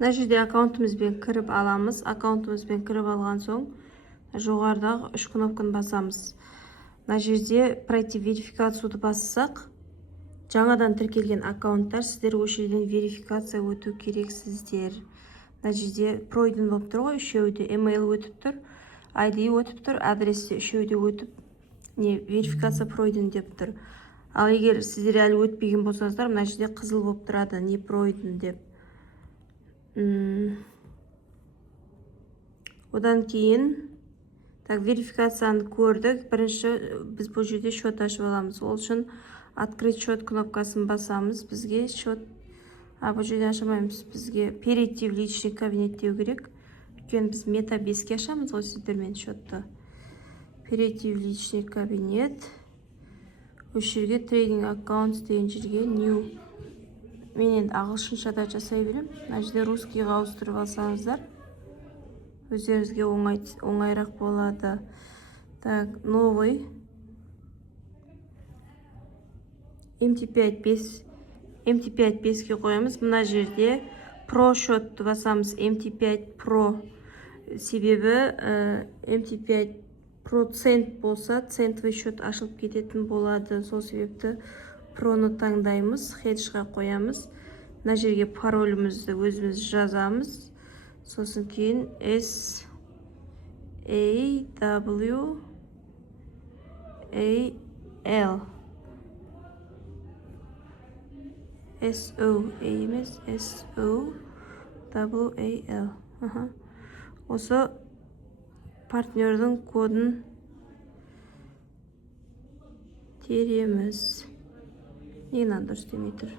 Мына жерде аккаунтымызбен кіріп аламыз. Аккаунтымызбен кіріп алған соң жоғарыдағы 3 кнопканы басамыз. Мына жерде пройти верификацияны бассақ, жаңадан тіркелген аккаунттар сіздер осы жерден верификация өту керексіздер. Мына жерде пройден болып тұр ғой, үшеуі email өтіп тұр, ID өтіп тұр, адресте үшеуі де өтіп, верификация пройден деп тұр. Ал егер сіздер әлі өтпеген болсаңыздар, мына жерде қызыл болып тұрады, не пройден деп. Одан кейін верификацияны көрдік. Бірінші біз бұл жерде счет ашып аламыз. Ол үшін открыть счет кнопкасын басамыз. Бізге счет, бұл жерде ашамаймыз. Бізге перейти в личный кабинет деу керек. Өйткені біз MetaBask'ке ашамыз ғой сіздермен счетты. Перейти в личный кабинет. Осы жерге трейдинг аккаунт деген жерге new. Мен енді ағылшынша да жасай берем. Мына жерде русскийға ауыстырып алсаңыздар, өздеріңізге оңайырақ болады. Так, новый. MT5-5ке қоямыз. Мына жерде Pro счетты басамыз. MT5 Pro. Себебі MT5 Pro цент болса, центовый счет ашылып кететін болады. Сол себепті Pro'ны таңдаймыз, хеджға қоямыз. Мына жерге паролімізді өзіміз жазамыз. Сосын кейін SAWAL. емес, SAWAL. Осы партнердің кодын тереміз. Нені дұрыс демей тұр.